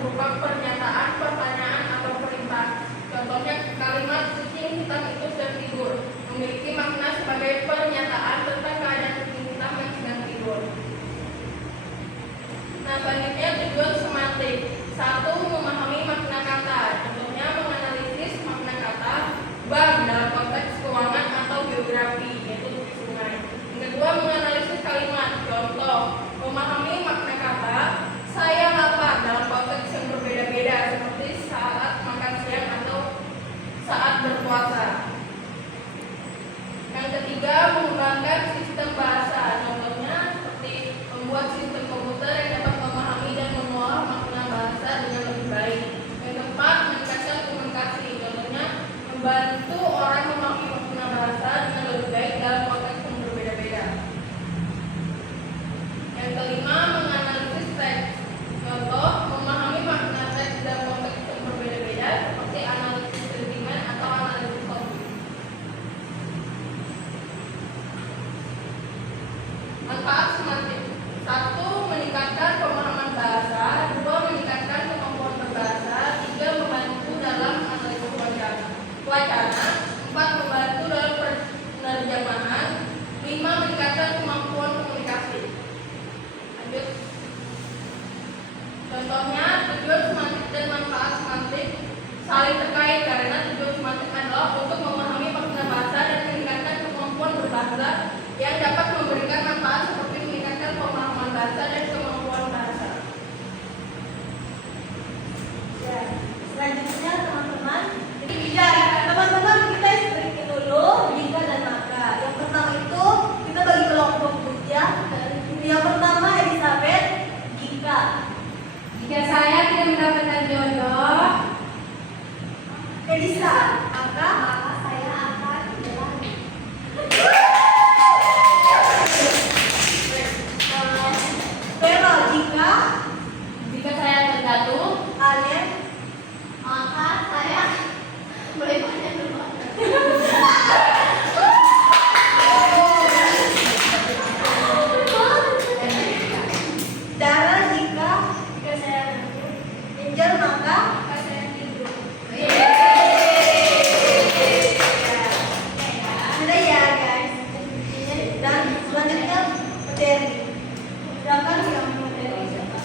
berupa pernyataan, pertanyaan, atau perintah. Contohnya kalimat kucing hitam itu sedang tidur memiliki makna sebagai pernyataan tentang keadaan kucing hitam yang sedang tidur. Nah, selanjutnya tujuan semantik. 1. Memahami makna kata. Contohnya menganalisis makna kata bank dalam konteks keuangan atau geografi, yaitu tepi sungai. Yang kedua, menganalisis kalimat. Contoh, memahami makna kata saya lapar dalam konteks yang berbeda-beda seperti saat makan siang atau saat berpuasa. Yang ketiga, mengembangkan sistem bahasa. Contohnya seperti membuat sistem komputer yang dapat memahami dan mengolah makna bahasa dengan lebih baik. Yang keempat, meningkatkan komunikasi. Contohnya membantu orang memahami makna bahasa dengan lebih baik dalam konteks yang berbeda-beda. Yang kelima, menganalisis teks. Contoh, memahami makna teks dalam konteks yang berbeda-beda seperti analisis sentimen atau analisis topik. Manfaat semantik. 1. Meningkatkan pemahaman bahasa. 2. Meningkatkan kemampuan berbahasa. 3. Membantu dalam analisis wacana. 4. Membantu dalam penerjemahan. 5. Meningkatkan kemampuan komunikasi. Lanjut. Contohnya, tujuan semantik dan manfaat semantik saling terkait karena tujuan semantik adalah untuk memahami makna bahasa dan meningkatkan kemampuan berbahasa yang dapat memberikan manfaat seperti meningkatkan pemahaman bahasa dan kemampuan bahasa. Ya, selanjutnya teman-teman, teman-teman kita seperti dulu jika dan maka. Yang pertama itu kita bagi kelompok ya. Yang pertama Elizabeth, jika. Jika saya tidak mendapatkan jodoh, Elisa, maka saya akan menjalani. Pero, jika saya terjatuh, Alen, maka saya melebarkan rumah. Dara, jika saya Angel, maka Saya tidur. sudah ya guys. Dan selanjutnya materi. Silakan yang materi siapa?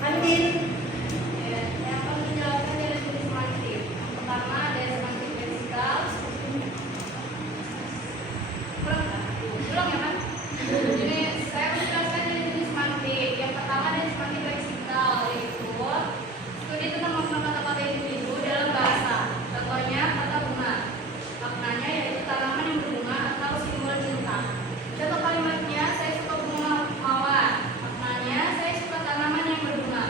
Andin. Yang akan menjelaskan dari jenis semantik. Yang pertama ada semantik leksikal. Ulang ya kan? Jadi saya menjelaskan dari jenis semantik. Yang pertama ada semantik leksikal, yaitu studi tentang makna kata-kata individu dalam bahasa. Contohnya kata bunga. Maknanya yaitu tanaman yang berbunga atau simbol cinta. Contoh kalimatnya, saya suka bunga mawar. Maknanya saya suka tanaman yang berbunga.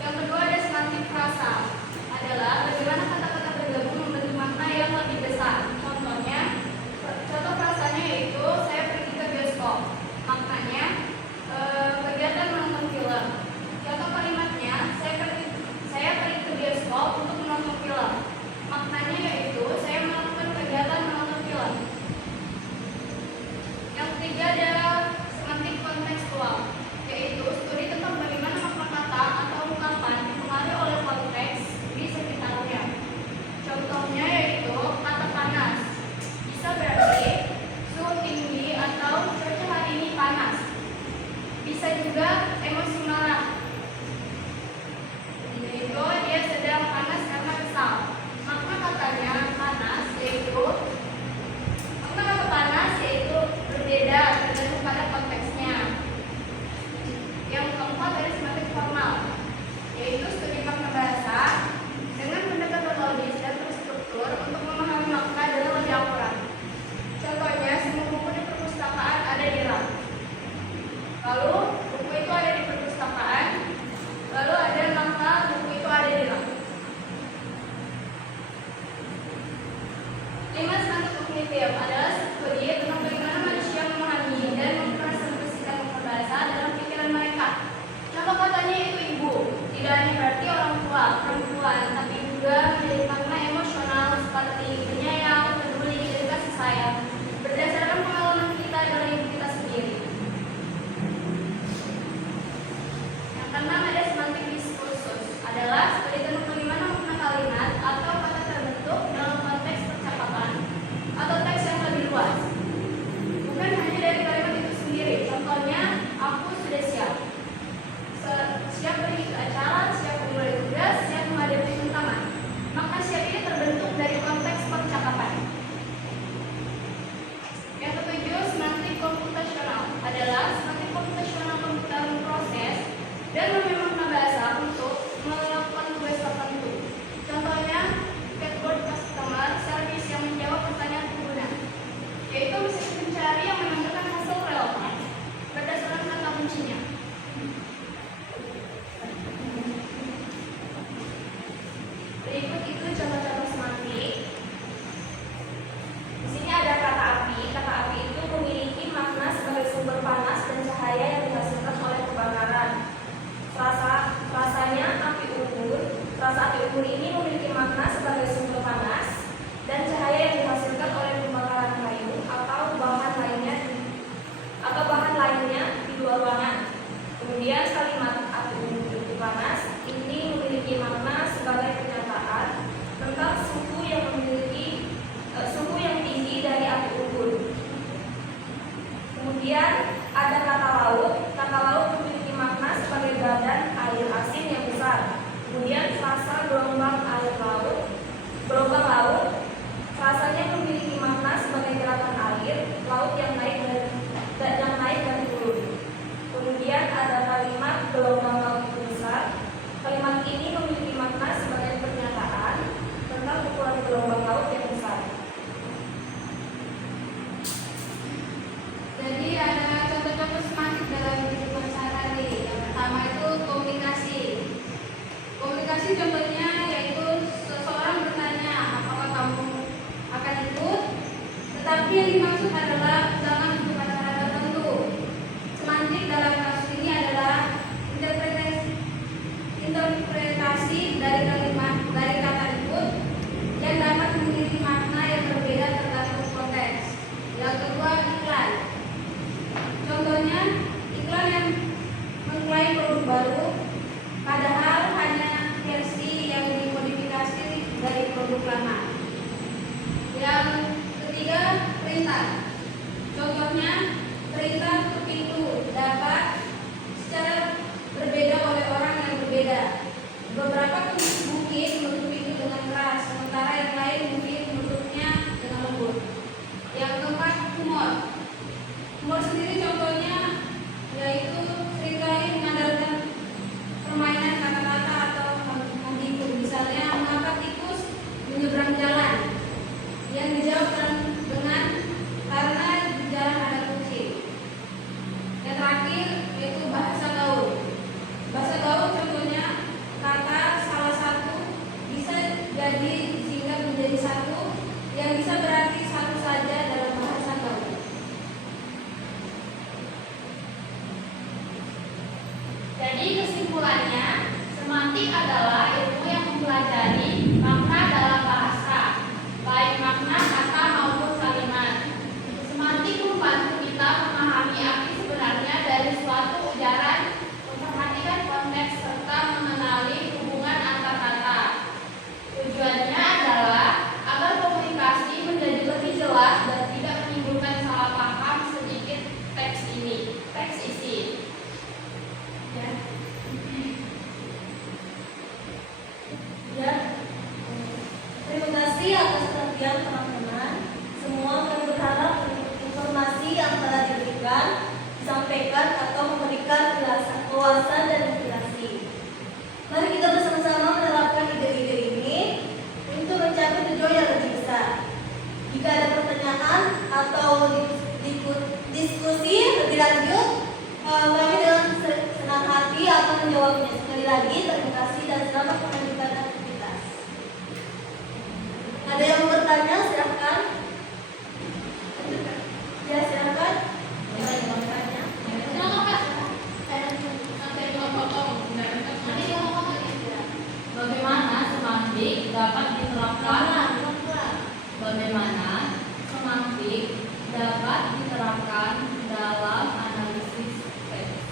Yang kedua ada semantik frasa, adalah bagaimana kata-kata bergabung membentuk makna yang lebih besar. Contoh frasanya yaitu saya pergi ke bioskop. Maknanya kegiatan menonton film. Contoh kalimatnya saya pergi ke bioskop untuk menonton film. Maknanya yaitu saya melakukan kegiatan menonton film. Yang ketiga adalah semantik kontekstual, yaitu studi tentang bagaimana makna kata atau ungkapan dipengaruhi oleh konteks di sekitarnya. Contohnya yaitu kata panas bisa berarti suhu tinggi atau cuaca hari ini panas. Bisa juga emosi marah, yaitu dia sedang panas karena kesal. Makna katanya panas yaitu makna kata panas yaitu berbeda tergantung pada konteksnya. Yang keempat dari semantik formal, yaitu studi makna bahasa dengan pendekatan logis dan terstruktur untuk memahami makna dengan lebih akurat. Contohnya, semua buku di perpustakaan ada di rak. Lalu buku itu ada di perpustakaan. Lalu ada makna buku itu ada di rak. 5. Semantik kognitif adalah studi tentang bagaimana manusia memahami dan mempresentasikan makna bahasa dalam pikiran mereka. Contoh katanya itu ibu, tidak hanya berarti orang tua, perempuan, tapi juga menjadi makna emosional seperti penyayang, peduli, dan kasih sayang berdasarkan pengalaman kita dari ibu kita sendiri. Jadi kesimpulannya, semantik adalah ilmu yang mempelajari makna dalam bahasa, baik makna kata maupun kalimat. Semantik membantu kita memahami arti sebenarnya dari suatu ujaran, memperhatikan konteks serta mengenali hubungan antar kata. Tujuannya adalah agar komunikasi menjadi lebih jelas dan tidak menimbulkan salah paham sedikit teks isi. Ya. Ya. Terima kasih atas perhatian teman-teman. Semua kami berharap informasi yang telah diberikan disampaikan atau memberikan wawasan dan inspirasi. Mari kita bersama-sama menerapkan ide-ide ini untuk mencapai tujuan yang lebih besar. Jika ada pertanyaan atau diskusi lebih lanjut, kami dengan senang hati akan menjawabnya. Sekali lagi, terima kasih dan selamat melanjutkan aktivitas. Ada yang mau bertanya? Silahkan. Ya, silahkan. Ada yang mau bertanya? Bagaimana semantik dapat diterapkan? Bagaimana semantik dapat diterapkan dalam analisis teks?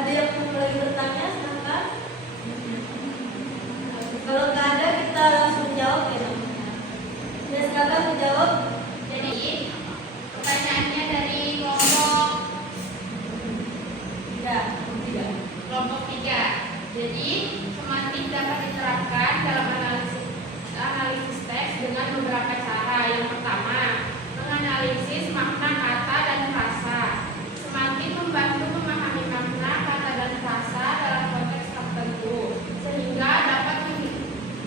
Ada yang mau lagi bertanya? Silahkan. Kalau nggak ada, kita langsung jawab ya. Ya, silakan menjawab. Jadi pertanyaannya dari kelompok Tidak. kelompok 3. Jadi semantik dapat diterapkan dalam analisis teks dengan beberapa cara. Yang pertama, menganalisis makna kata dan frasa. Semantik membantu memahami makna kata dan frasa dalam konteks tertentu sehingga dapat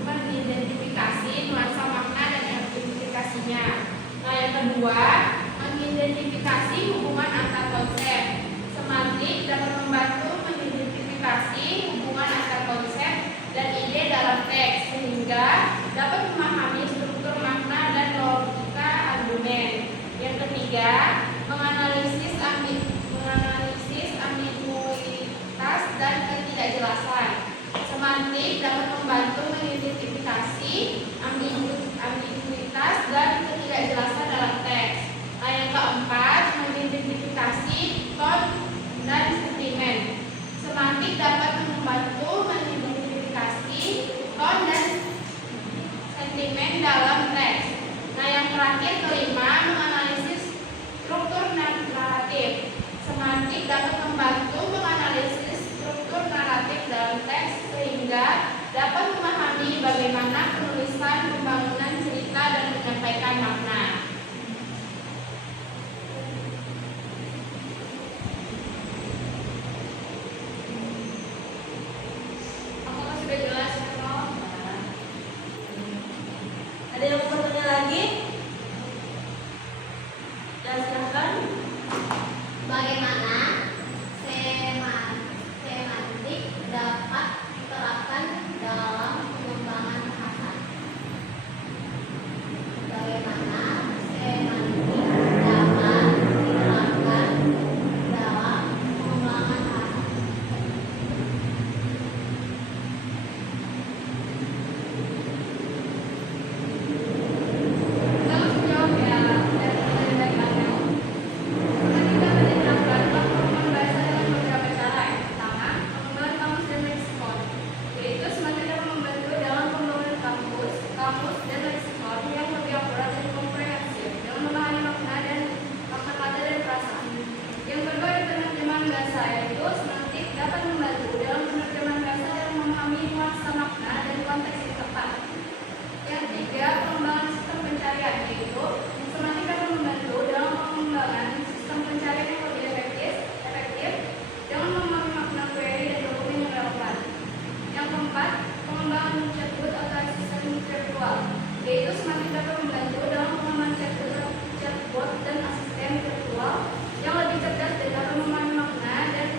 mengidentifikasi nuansa makna dan implikasinya. Nah, yang kedua, mengidentifikasi hubungan antar konsep. Semantik dapat membantu mengidentifikasi hubungan antar konsep dan ide dalam teks sehingga dapat memahami struktur makna dan logika argumen. Yang ketiga, menganalisis ambiguitas dan ketidakjelasan. Semantik dapat membantu mengidentifikasi ambiguitas dan ketidakjelasan dalam teks. Nah, yang keempat, mengidentifikasi ton dan sentimen. Semantik dapat membantu mengidentifikasi ton dan sentimen dalam teks. Nah, yang terakhir kelima, menganalisis struktur naratif. Semantik dapat membantu menganalisis struktur naratif dalam teks sehingga dapat memahami bagaimana penulisan, pembangunan cerita dan menyampaikan makna. Apakah sudah jelas? Ada yang mau bertanya lagi? Ya, silahkan. Bagaimana semantik dapat diterapkan dalam pengembangan bahasa? Bagaimana semantik dapat diterapkan dalam pengembangan bahasa? Kita langsung jawab ya, dari belakang. Semantik dapat diterapkan dalam pengembangan bahasa dengan beberapa cara. Yang pertama, pengembangan kamus dan leksikon. Yaitu semantik dapat membantu dalam pembangunan kamus dan leksikon yang lebih akurat dan komprehensif dalam memahami makna dan makna kata dan frasa. Yang kedua, ada penerjemahan bahasa, yaitu semantik dapat membantu dalam penerjemahan bahasa dalam memahami nuansa makna dan konteks yang tepat. Yang ketiga, pengembangan sistem pencarian, yaitu semantik dapat membantu dalam pengembangan sistem pencarian yang lebih efektif dengan memahami makna query dan dokumen yang relevan. Yang keempat, pengembangan chatbot atau asisten virtual, yaitu semantik dapat membantu dalam pengembangan chatbot dan asisten virtual yang lebih cerdas dan dapat memahami makna dan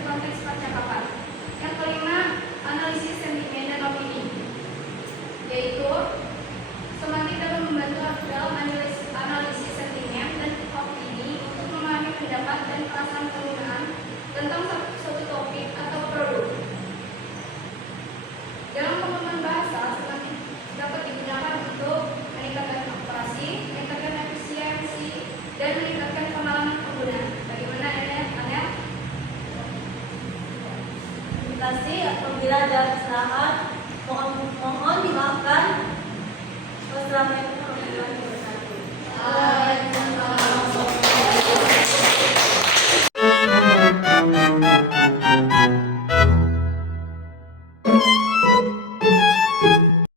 kasih apabila ada kesalahan